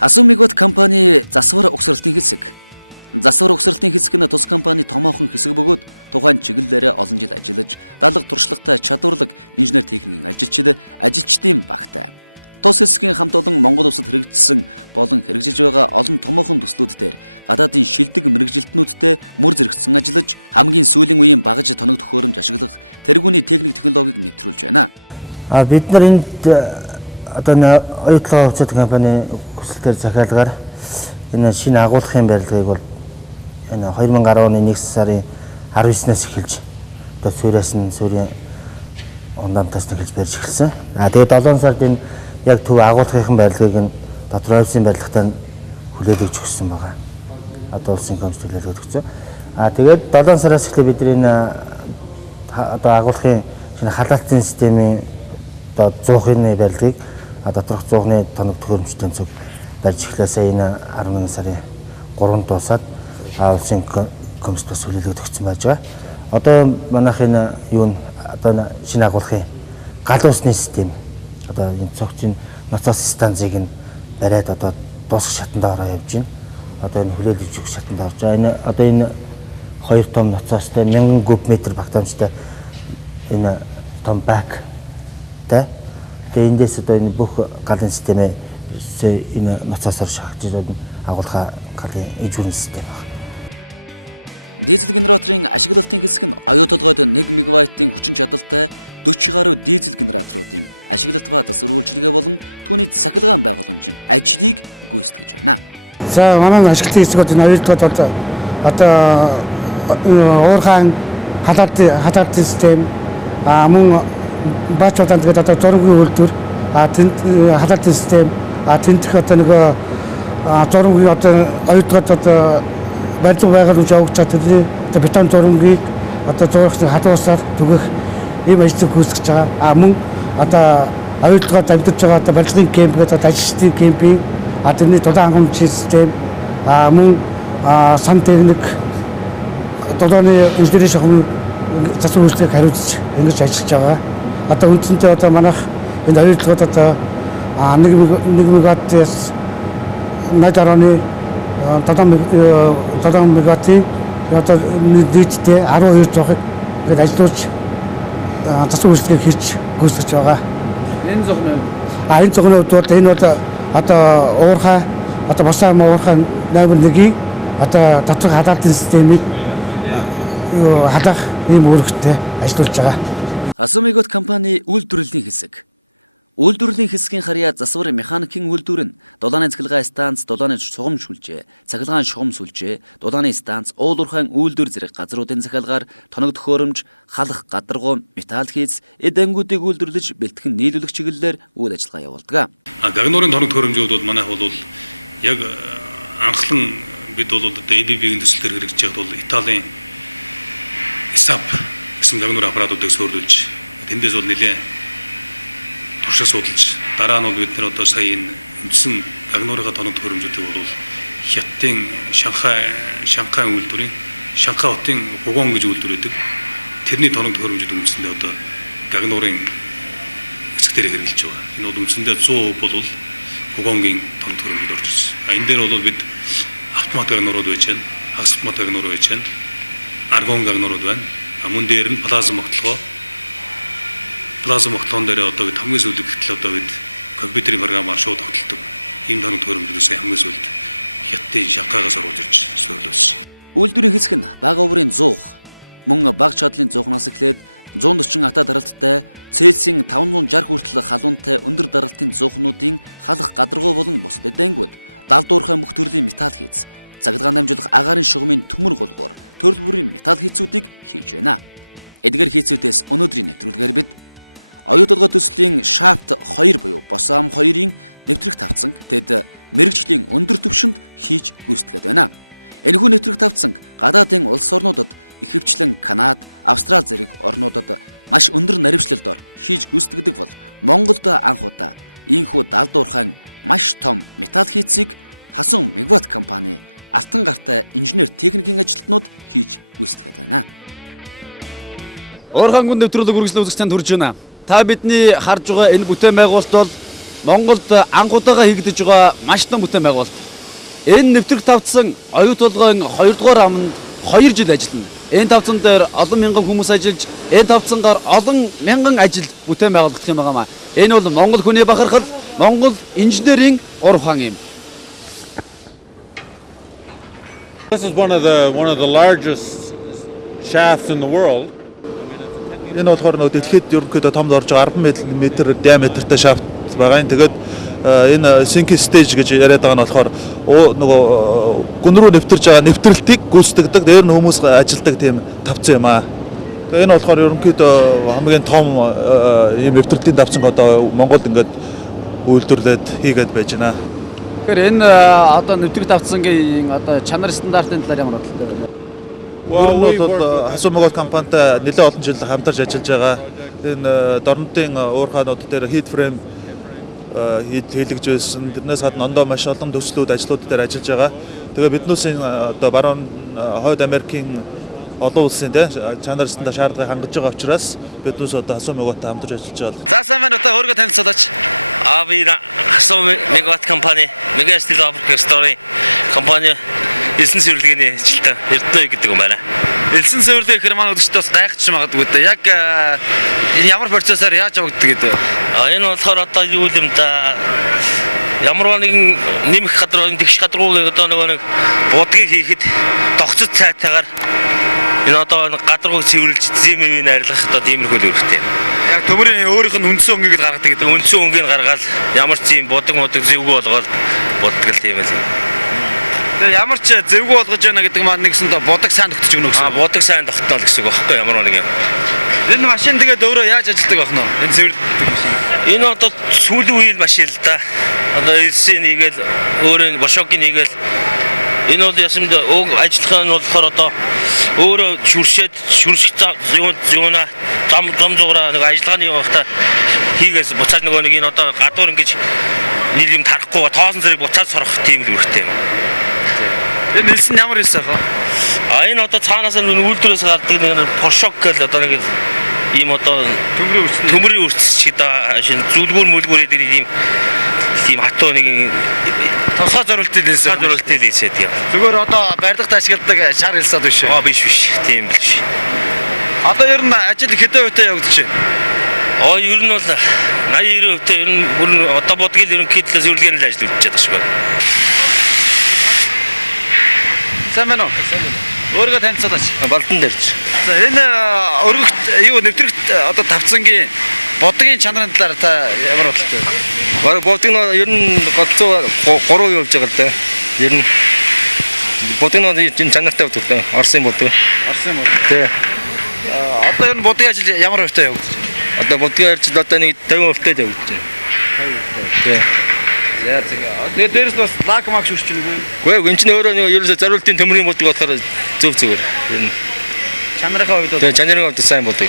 Хасуу мегаватт компани засвар угсралтын хэсэг. Засвар угсралтын хэсэг нь тус компани томоохон хэсэг бөгөөд тухайн чиглэлээр олон жил ажиллаж, дадлаг туршлагатай чадварлаг инженер техникийн ажилчдын багтай. Тус хэсгийн хамт олон Монгол улсад хэрэгжсэн болон хэрэгжиж байгаа олон томоохон төслүүд дээр гадаадын шилдэг мэрэгжилтнүүдтэй мөр зэрэгцсэн ажиллаж, хамгийн сүүлийн үеийн багаж тоног төхөөрөмж ашиглах тэргүүний техник технологиг нэвтрүүлж байна. Бид нар энд одоо оюутлага хувьцаат компани хүсэлтээр захиалгаар энэ шинэ агуулгын барилгыг бол энэ 2010 оны 1 сарын 19-наас эхэлж одоо суурийн ундамтаас эхэлж барьж эхэлсэн. Тэгээд 7 сард энэ яг төв агуулгын барилгыг нь дотор офисын барилгатай хүлээлгэж өгсөн байгаа. Одоо улсын комисс хүлээлгэж өгсөн. Тэгээд 7 сараас эхлээ бид энэ одоо агуулгын шинэ халаалтын системийн одоо 100-ны барилгыг доторх 100-ны тоног төхөөрөмжтэй цуг барьж эхлэсээ энэ 11 сарын 3-нд дуусаад улсын комисс бас хүлээлгэж өгсөн байж байгаа. Одоо манайх энэ юу одоо шинэ агуулгын гал усны систем одоо энэ цогцын ноцоос станцыг нь бариад одоо дуусах шатанд ороо явж байна. Одоо энэ хүлээлгэж өгөх шатанд орж байгаа. Энэ одоо энэ 2 том ноцоостой 1000 куб метр багтаамжтай энэ том бак тэ. Тэгээ эндээс одоо энэ бүх галын системээ энэ ноцоосоор шахаж ирээд агуулга галын ижүүрийн систем байна. Дизель генераторын ашиглалтын хэсэг нь оюу толгойд 1 мегаваттын хүчин чадалтай 40 гаруй дизель генераторуудын ашиглалт ба засваргүйчилгээ болон түүний цахилгаан байгууламжийн ажлыг гүйцэтгэж байна. За манай ашиглалтын хэсгүүд энэ оюутгууд одоо уурхайн халаалтын систем мөн баачууданд тэгээд одоо зургийн үйлдвэр тэнд халаалтын систем тентх одоо нөгөө зургийн одоо оюутгууд одоо барилга байгууламж явуулж чадвар одоо бетон зургийг одоо зурагчны хадуусаар түгэх ийм ажлыг гүйцэтгэж байгаа. Мөн одоо оюутгууд амьдарч байгаа одоо барилгын кемп гэдэг ажилчдын кемпийн тэрний дулаан хангамжийн систем мөн сан техник дулааны инженерийн шахам засвар үйлчлэгийг хариуцж ингэж ажиллаж байгаа. Одоо үндсэндээ одоо манайх энэ оюутгууд одоо 1 мегаваттээс 80-ны 7 мегаваттын одоо нийтдээ 1200-ыг гээд ажиллаж засвар үйлчлэгийг хийж гүйцэтгэж байгаа. Энэ зөвхөн энэ зөвхөн бол энэ бол одоо уурхай одоо босоо уурхай номер 1-ийг одоо доторх халаалтын системийг халах ийм үүрэгтэй ажиллаж байгаа. Хасуу мегаватт компани үйлдвэрлэлийн хэсэг. Үйлдвэрлэлийн хэсгийн харьяа засвар механикийн үйлдвэр нь дулааны цахилгаан станц, дулааны шугам сүлжээ, цахилгаан шугам сүлжээ, дулааны станц, уулуурхайн үйлдвэр зэрэг газруудын захиалгаар тоног төхөөрөмж, халах гадаргуу, металл хийц, эд ангиудыг үйлдвэрлэж бэлтгэн нийлүүлэх чиглэлээр үйл ажиллагаа явуулдаг. Гагнуурын тоног төхөөрөмжүүд бол манайх бол яг анхлан бид бол ABB-ийн төслөөр хэрэгжиж байхад бол Италийн SAP гэсэн гагнуурын аппаратуудыг суурилж тэндээс бол нэлээд туршаа судалж дараа нь бол бид нэр одоо сая энэ үндсэн гагнуурын тоног төхөөрөмжүүдийг бол Хятадын Шанхай үйлдвэрийн Шанхай хотын Хугон гэж үйлдвэр байдаг. Тэрний тоног төхөөрөмжүүд үндсэндээ одоо гагнуурын хэсэг дээр хэрэгжилж байгаа. Энэ бол үндсэндээ 100% бол Хугонгийн тоног төхөөрөмжүүд орж ирсэн. Энэ дээр бол бид автомат гагнуурууд байж байна, хагас автомат гагнуур байж байна, аргон гагнуурууд байна. Мөн дээр нь плазма моглоон дээр одоо бид хамгийн сүүлд гэтэл одоо бид компьютерийн програмаар шууд тогтолдог. Ийм тоног төхөөрөмжүүдээс хамгийн сүүлд Хятадын Шанхайгаас оруулж ирж суурилсан. Үйлдвэрийн хэсэг нь бага оврын 100, мөн бага чадлын 100-наас эхлээд 140 ата даралттай, Цельсийн 560 хүртэл халуунтай өндөр даралтын 100-нуудын халах гадаргуу болон бусад эдэнгүүд, далдуурхай бүх төрлийн металл хийц, цахилгаан дамжуулах агаарын шугамын төмөр гулгуур, төрөл бүрийн металл хийцүүдийг хийж байна. Эдгээр хийцүүдээс өнөөдрийн нэвтрүүлгээр бид оюутгын төслийн шафт 2 буюу босоом 2-ын нэвтрэх тавцанг тэд мэрэгжлийн өндөр түвшинд хийж гүйцэтгээд байна. Энэхүү нэвтрэх тавцанг гадаадын улс орнуудад ихэвчлэн Канада, Австрали зэрэг орнуудад маш өндөр наривчлалдор хийж гүйцэтгэдэг бол Монголд анх удаа ийхүү далдуурхайн маш том металл хийцийг Хасуу мегаватт компани алтан гартай инженер техникийн ажилтнууд хийж гүйцэтгээд байна. Уурхайн гүн нэвтрүүлэг үргэлжлүүлэх танд хүрж байна. Та бидний харж байгаа энэ бүтээн байгуулалт бол Монголд анхудаага хийгдэж байгаа маш том бүтээн байгуулалт. Энэ нэвтрэх тавцсан оюут толгойн 2 дугаар аманд 2 жил ажиллана. Энэ тавцан дээр олон мянган хүмүүс ажиллаж, энэ тавцангаар олон мянган ажил бүтээн байгуулагдах юм байна. Энэ бол Монгол хүний бахархал, Монгол инженерийн ур ухаан юм. This is one of the largest shafts in the world. Энэ болохоор нөгөө дэлхийд ерөнхийдөө томд орж байгаа 10 м диаметртай шафт байгаа. Тэгээд энэ sinking stage гэж яриад байгаа нь болохоор нөгөө гүн рүү нэвтэрж байгаа нэвтрэлтийг гүйцэтгэдэг. Дээр нь хүмүүс ажилладаг тийм тавцсан юм аа. Тэгээд энэ болохоор ерөнхийдөө хамгийн том ийм нэвтрэлтийн тавцан одоо Монголд ингээд үйлдвэрлээд хийгээд байж байна. Тэгэхээр энэ одоо нэвтрэх тавцангийн одоо чанар стандартын талаар ямар бодлоо вэ? Хасумогот компанитай нэлээд олон жил хамтарч ажиллаж байгаа. Энэ дорнодын уурхаанууд дээр heat frame хийлгэж байсан. Тэрнээс гадна ондоо маш олон төслүүд ажлууд дээр ажиллаж байгаа. Тэгээ биднээс одоо баруун хойд Америкийн олон улсын чанар стандартыг шаардлагыг хангаж байгаа учраас биднээс одоо Хасумоготтой хамтарч ажиллаж байгаа. За сайн байна уу? Өөрийгөө танилцуулаач. We Hasumogot company, Mega Steel Africa Story компани элсэн цэвэрлэгээний ажилтан Эрдэнэ гэдэг юм байна. Элсэн цэвэрлэх гэхээр манай өдөртөөс гайхаж магадгүй дээ. Яг энэ ямар процессор яаж явагддаг гэдэг. Энэ болохоор одоо юу юм да ямар нэгэн нэмэх газар тэгш газар руу одоо нэг будгийг хийхэд тогтцол цайтайгаар энэ одоо гадаргуу цэвэрлж зэмэвийг арилгах одоо тиймэрхүү үүрэгтэй. Яг төмөрийн өөрийнх нь үндсэн өнгийг гаргадаг гэдэг. Үндсэн өнгийг гаргаад ямар ч юм будаг зэвгүй болгоод буддаг л тийм ээ. Тэгээ ямар ч зэвгүй болгож яана гэдэг маань нэгсэндээ будаг сайн тогтож өгнө гэсэн. Будаг сайн тогтноо л гэсэн үг байхгүй ямар нэг юм. Энэ машин тэгээд өөрөө яаж ажилладаг байх нь вэ? Энэ цэвэрлдэг машин. Энэ одоо сүүлийн үеийн машин л да. Одоо элсийн нэгээл өөрөө бошокийн нэгээл энэ бол ясамд ажиллах нь болохоор одоо өөрөө шүршээд юуна зам зураа нэг ажиллагааны явахта хийгээс буцаад нөгөө нэг энэ одоо гадуур ингэж нийл юм тарахгүй тоосон зэрэг буцаад сорох тийм л үүрэгтэй юм. Энэ нэлсэн ямар хэлсэн хаа? Энэ одоо цаанаас нь үйлдвэрээс гардаг нэг пошок гэл одоо нэг ийм одоо төмрийн үрцс шиг шин зүлгүүр мүлгүүр гэдэг ийм хатуу нэг тусгай зориултыг хэлсэн тийм. Зүгээр одоо барилгад ашигладаг шар хэлсад биш. Биш. Тийм биш. Одоо ер нь ажил хэдэн хувьтай явагдаж байна? Ер нь бол 80-90% ер нь бүр одоо бодгийг ерөнхийдөө зөвлөгөөний ажил үзэж байгаа шүү. Сайн байна уу? Өөрийгөө танилцуулаач. Балдан дээрч. За энэ өргөгт юу нэвтрэгт одоо тавцангийн будгийн чанарын талаар та ямар бодлоо? Бараг будгийн ер нь гоцоо 3% явж байгаа л да. Ер нь будгийн энэ чанартай бодлоо. Орсын будаг. Тий. Одоо ер нь будгийн ажил ямар хувьтай явагдаж байна? Одоо будгийн ажил одоо нэг 50% явагдаж байна. 50%. Тий. За тэгээ дээрээс бас лак мак шүрч нэг үү? Гэхдээ энэ чинь өөрөө нэг ерөөсө зориултын төмрийн будаг болохоор зөв зүгээр. Ер нь чанарын хувьд чанарын хувьд сайн будаг.